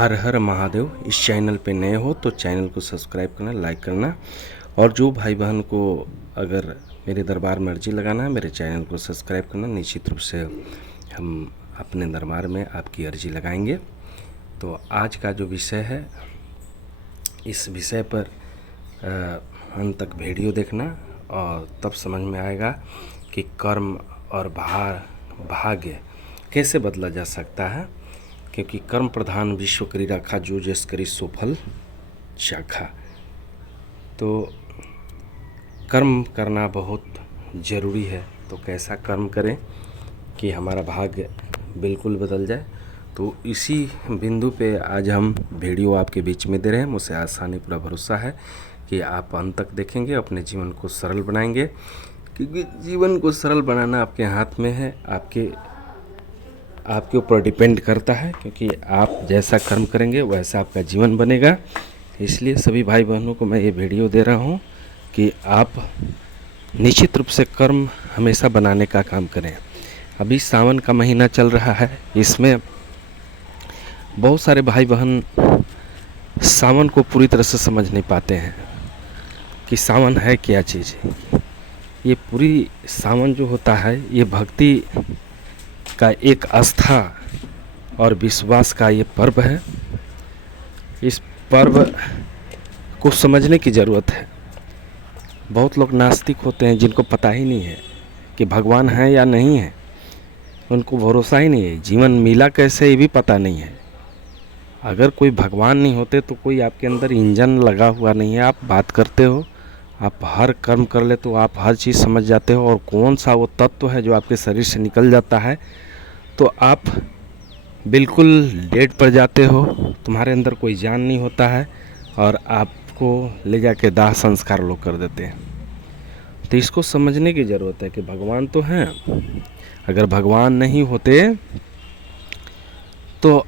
हर हर महादेव। इस चैनल पे नए हो तो चैनल को सब्सक्राइब करना, लाइक करना, और जो भाई बहन को अगर मेरे दरबार में अर्जी लगाना है मेरे चैनल को सब्सक्राइब करना। निश्चित रूप से हम अपने दरबार में आपकी अर्जी लगाएंगे। तो आज का जो विषय है, इस विषय पर अंत तक वीडियो देखना और तब समझ में आएगा कि कर्म और भाग्य कैसे बदला जा सकता है। क्योंकि कर्म प्रधान विश्व करी राखा, जो जस करी सो फल चाखा। तो कर्म करना बहुत ज़रूरी है। तो कैसा कर्म करें कि हमारा भाग्य बिल्कुल बदल जाए। तो इसी बिंदु पे आज हम वीडियो आपके बीच में दे रहे हैं। मुझसे आसानी पूरा भरोसा है कि आप अंत तक देखेंगे, अपने जीवन को सरल बनाएंगे। क्योंकि जीवन को सरल बनाना आपके हाथ में है, आपके ऊपर डिपेंड करता है। क्योंकि आप जैसा कर्म करेंगे वैसा आपका जीवन बनेगा। इसलिए सभी भाई बहनों को मैं ये वीडियो दे रहा हूँ कि आप निश्चित रूप से कर्म हमेशा बनाने का काम करें। अभी सावन का महीना चल रहा है, इसमें बहुत सारे भाई बहन सावन को पूरी तरह से समझ नहीं पाते हैं कि सावन है क्या चीज़। ये पूरी सावन जो होता है ये भक्ति का एक आस्था और विश्वास का ये पर्व है। इस पर्व को समझने की ज़रूरत है। बहुत लोग नास्तिक होते हैं जिनको पता ही नहीं है कि भगवान है या नहीं है, उनको भरोसा ही नहीं है। जीवन मिला कैसे ये भी पता नहीं है। अगर कोई भगवान नहीं होते तो कोई आपके अंदर इंजन लगा हुआ नहीं है। आप बात करते हो, आप हर कर्म कर ले तो आप हर चीज़ समझ जाते हो, और कौन सा वो तत्व है जो आपके शरीर से निकल जाता है तो आप बिल्कुल डेड पर जाते हो। तुम्हारे अंदर कोई जान नहीं होता है और आपको ले जाके दाह संस्कार लोग कर देते हैं। तो इसको समझने की ज़रूरत है कि भगवान तो हैं। अगर भगवान नहीं होते तो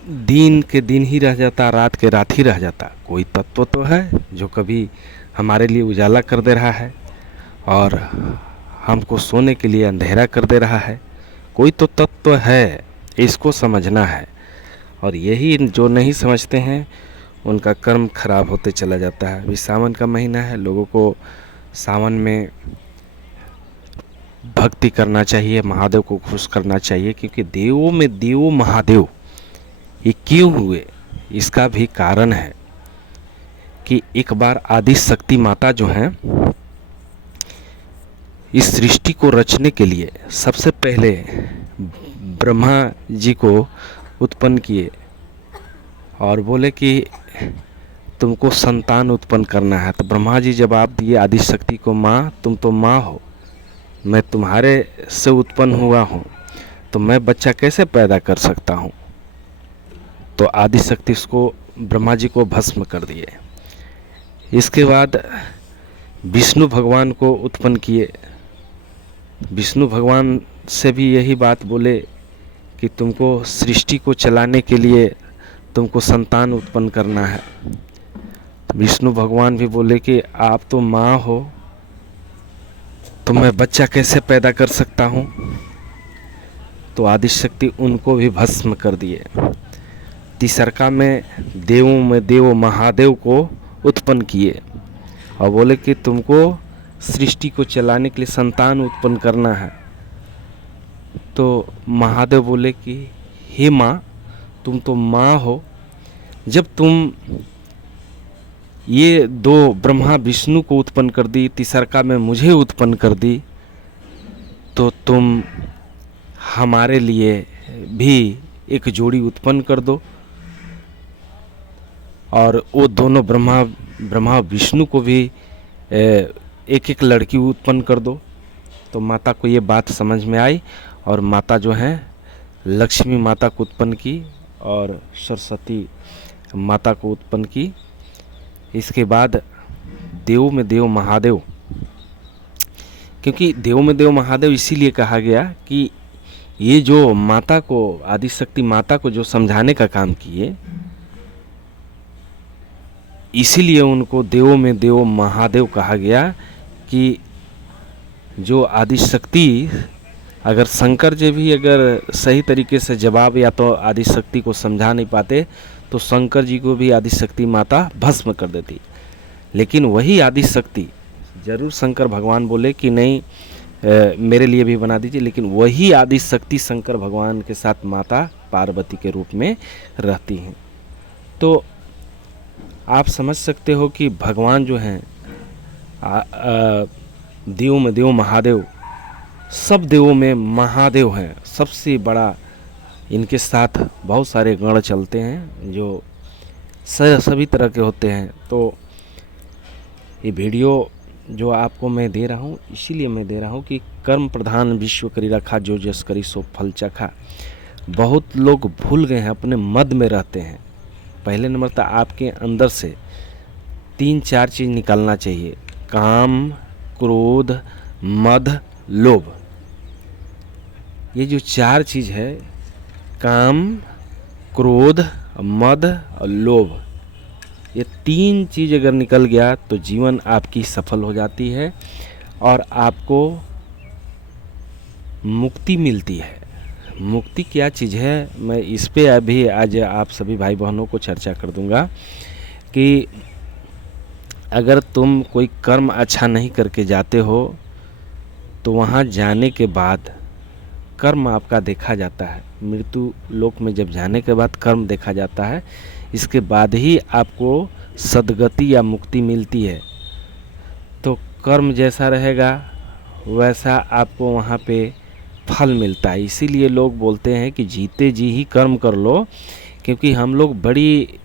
दिन के दिन ही रह जाता, रात के रात ही रह जाता। कोई तत्व तो है जो कभी हमारे लिए उजाला कर दे रहा है और हमको सोने के लिए अंधेरा कर दे रहा है। कोई तो तत्व है, इसको समझना है। और यही जो नहीं समझते हैं उनका कर्म खराब होते चला जाता है। अभी सावन का महीना है, लोगों को सावन में भक्ति करना चाहिए, महादेव को खुश करना चाहिए। क्योंकि देवों में देव महादेव ये क्यों हुए, इसका भी कारण है कि एक बार आदि शक्ति माता जो हैं इस सृष्टि को रचने के लिए सबसे पहले ब्रह्मा जी को उत्पन्न किए और बोले कि तुमको संतान उत्पन्न करना है। तो ब्रह्मा जी जवाब दिए आदि शक्ति को, माँ तुम तो माँ हो, मैं तुम्हारे से उत्पन्न हुआ हूँ, तो मैं बच्चा कैसे पैदा कर सकता हूँ। तो आदि शक्ति उसको ब्रह्मा जी को भस्म कर दिए। इसके बाद विष्णु भगवान को उत्पन्न किए। विष्णु भगवान से भी यही बात बोले कि तुमको सृष्टि को चलाने के लिए तुमको संतान उत्पन्न करना है। विष्णु भगवान भी बोले कि आप तो माँ हो, तो मैं बच्चा कैसे पैदा कर सकता हूँ। तो आदिशक्ति उनको भी भस्म कर दिए। तीसरका में देव महादेव को उत्पन्न किए और बोले कि तुमको सृष्टि को चलाने के लिए संतान उत्पन्न करना है। तो महादेव बोले कि हे माँ तुम तो माँ हो, जब तुम ये दो ब्रह्मा विष्णु को उत्पन्न कर दी, तीसरका में मुझे उत्पन्न कर दी, तो तुम हमारे लिए भी एक जोड़ी उत्पन्न कर दो। और वो दोनों ब्रह्मा विष्णु को भी एक एक लड़की उत्पन्न कर दो। तो माता को ये बात समझ में आई और माता जो है लक्ष्मी माता को उत्पन्न की और सरस्वती माता को उत्पन्न की। इसके बाद देव में देव महादेव, क्योंकि देव में देव महादेव इसीलिए कहा गया कि ये जो माता को, आदिशक्ति माता को जो समझाने का काम किए, इसीलिए उनको देवों में देव महादेव कहा गया। कि जो आदिशक्ति, अगर शंकर जी भी अगर सही तरीके से जवाब या तो आदिशक्ति को समझा नहीं पाते तो शंकर जी को भी आदिशक्ति माता भस्म कर देती। लेकिन वही आदिशक्ति, जरूर शंकर भगवान बोले कि नहीं मेरे लिए भी बना दीजिए, लेकिन वही आदिशक्ति शंकर भगवान के साथ माता पार्वती के रूप में रहती हैं। तो आप समझ सकते हो कि भगवान जो हैं देव में देव महादेव, सब देवों में महादेव हैं, सबसे बड़ा। इनके साथ बहुत सारे गण चलते हैं जो सभी तरह के होते हैं। तो ये वीडियो जो आपको मैं दे रहा हूँ इसीलिए मैं दे रहा हूँ कि कर्म प्रधान विश्व करी रखा, जो जस करी सो फल चखा। बहुत लोग भूल गए हैं, अपने मद में रहते हैं। पहले नंबर तो आपके अंदर से 3-4 चीज़ निकलना चाहिए: काम, क्रोध, मद, लोभ। ये जो 4 चीज़ है, काम, क्रोध, मद और लोभ, ये 3 चीज़ अगर निकल गया तो जीवन आपकी सफल हो जाती है और आपको मुक्ति मिलती है। मुक्ति क्या चीज़ है, मैं इस पे अभी आज आप सभी भाई बहनों को चर्चा कर दूंगा कि अगर तुम कोई कर्म अच्छा नहीं करके जाते हो तो वहाँ जाने के बाद कर्म आपका देखा जाता है। मृत्यु लोक में जब जाने के बाद कर्म देखा जाता है, इसके बाद ही आपको सद्गति या मुक्ति मिलती है। तो कर्म जैसा रहेगा वैसा आपको वहाँ पे फल मिलता है। इसीलिए लोग बोलते हैं कि जीते जी ही कर्म कर लो, क्योंकि हम लोग बड़ी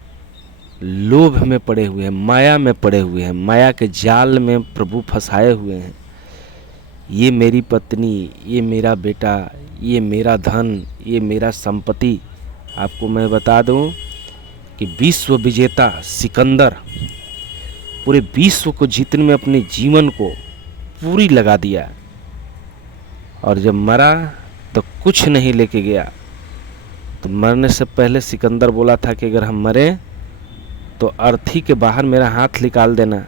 लोभ में पड़े हुए हैं, माया में पड़े हुए हैं, माया के जाल में प्रभु फंसाए हुए हैं। ये मेरी पत्नी, ये मेरा बेटा, ये मेरा धन, ये मेरा संपत्ति। आपको मैं बता दूं कि विश्व विजेता सिकंदर पूरे विश्व को जीतने में अपने जीवन को पूरी लगा दिया, और जब मरा तो कुछ नहीं लेके गया। तो मरने से पहले सिकंदर बोला था कि अगर हम मरे तो अर्थी के बाहर मेरा हाथ निकाल देना,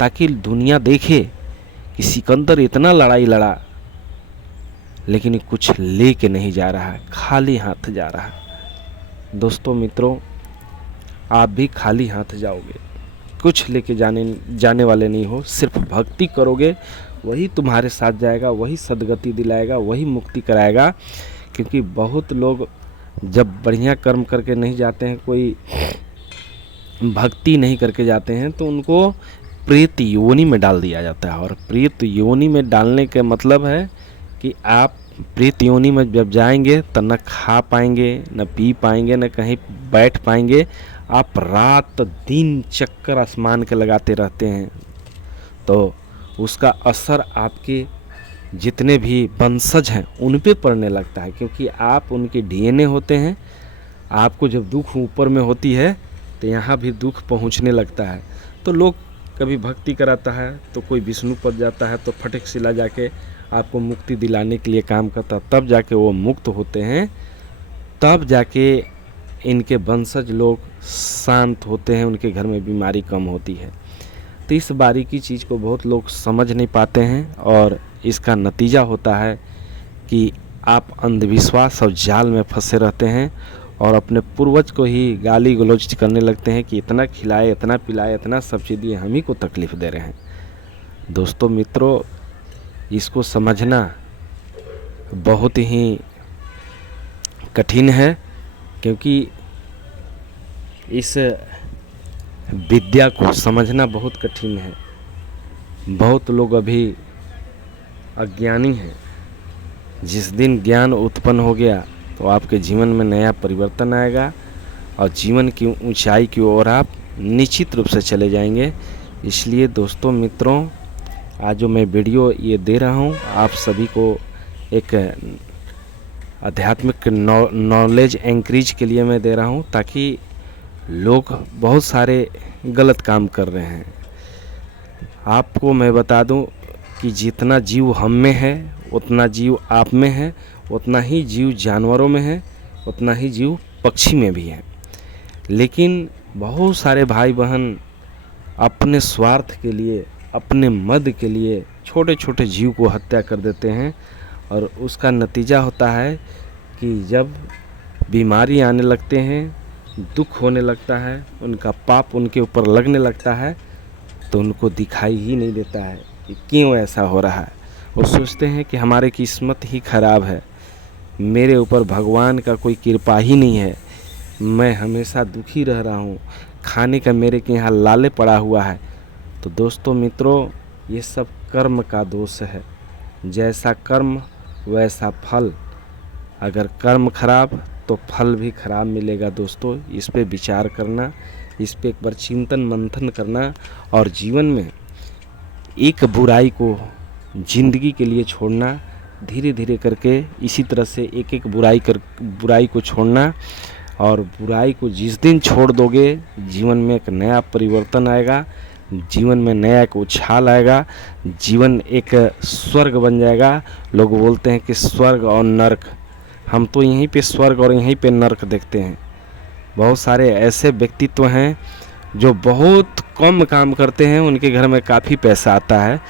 ताकि दुनिया देखे कि सिकंदर इतना लड़ाई लड़ा लेकिन कुछ लेके नहीं जा रहा, खाली हाथ जा रहा। दोस्तों मित्रों, आप भी खाली हाथ जाओगे, कुछ लेके जाने वाले नहीं हो। सिर्फ भक्ति करोगे, वही तुम्हारे साथ जाएगा, वही सद्गति दिलाएगा, वही मुक्ति कराएगा। क्योंकि बहुत लोग जब बढ़िया कर्म करके नहीं जाते हैं, कोई भक्ति नहीं करके जाते हैं, तो उनको प्रेत योनि में डाल दिया जाता है। और प्रेत योनि में डालने का मतलब है कि आप प्रेत योनि में जब जाएंगे तो न खा पाएंगे, न पी पाएंगे, न कहीं बैठ पाएंगे। आप रात दिन चक्कर आसमान के लगाते रहते हैं, तो उसका असर आपके जितने भी वंशज हैं उन पे पड़ने लगता है, क्योंकि आप उनके डीएनए होते हैं। आपको जब दुख ऊपर में होती है तो यहाँ भी दुख पहुँचने लगता है। तो लोग कभी भक्ति कराता है तो कोई विष्णु पर जाता है, तो फटक सिला जाके आपको मुक्ति दिलाने के लिए काम करता है, तब जाके वो मुक्त होते हैं, तब जाके इनके वंशज लोग शांत होते हैं, उनके घर में बीमारी कम होती है। तो इस बारीकी चीज़ को बहुत लोग समझ नहीं पाते हैं, और इसका नतीजा होता है कि आप अंधविश्वास और जाल में फंसे रहते हैं और अपने पूर्वज को ही गाली गलौज करने लगते हैं कि इतना खिलाए, इतना पिलाए, इतना सब चीज़ दिए, हम ही को तकलीफ़ दे रहे हैं। दोस्तों मित्रों, इसको समझना बहुत ही कठिन है, क्योंकि इस विद्या को समझना बहुत कठिन है। बहुत लोग अभी अज्ञानी हैं। जिस दिन ज्ञान उत्पन्न हो गया तो आपके जीवन में नया परिवर्तन आएगा और जीवन की ऊंचाई की ओर आप निश्चित रूप से चले जाएंगे। इसलिए दोस्तों मित्रों, आज जो मैं वीडियो ये दे रहा हूँ, आप सभी को एक आध्यात्मिक नॉलेज इंक्रीज के लिए मैं दे रहा हूँ, ताकि लोग बहुत सारे गलत काम कर रहे हैं। आपको मैं बता दूं कि जितना जीव हम में है, उतना जीव आप में है, उतना ही जीव जानवरों में है, उतना ही जीव पक्षी में भी है। लेकिन बहुत सारे भाई बहन अपने स्वार्थ के लिए, अपने मद के लिए छोटे छोटे जीव को हत्या कर देते हैं, और उसका नतीजा होता है कि जब बीमारी आने लगते हैं दुख होने लगता है, उनका पाप उनके ऊपर लगने लगता है, तो उनको दिखाई ही नहीं देता है कि क्यों ऐसा हो रहा है। वो सोचते हैं कि हमारी किस्मत ही खराब है, मेरे ऊपर भगवान का कोई कृपा ही नहीं है, मैं हमेशा दुखी रह रहा हूँ, खाने का मेरे के यहाँ लाले पड़ा हुआ है। तो दोस्तों मित्रों, ये सब कर्म का दोष है। जैसा कर्म वैसा फल। अगर कर्म खराब तो फल भी खराब मिलेगा। दोस्तों, इस पे विचार करना, इस पे एक बार चिंतन मंथन करना और जीवन में एक बुराई को ज़िंदगी के लिए छोड़ना। धीरे धीरे करके इसी तरह से एक एक बुराई को छोड़ना, और बुराई को जिस दिन छोड़ दोगे, जीवन में एक नया परिवर्तन आएगा, जीवन में नया एक उछाल आएगा, जीवन एक स्वर्ग बन जाएगा। लोग बोलते हैं कि स्वर्ग और नर्क, हम तो यहीं पे स्वर्ग और यहीं पे नर्क देखते हैं। बहुत सारे ऐसे व्यक्तित्व हैं जो बहुत कम काम करते हैं, उनके घर में काफ़ी पैसा आता है,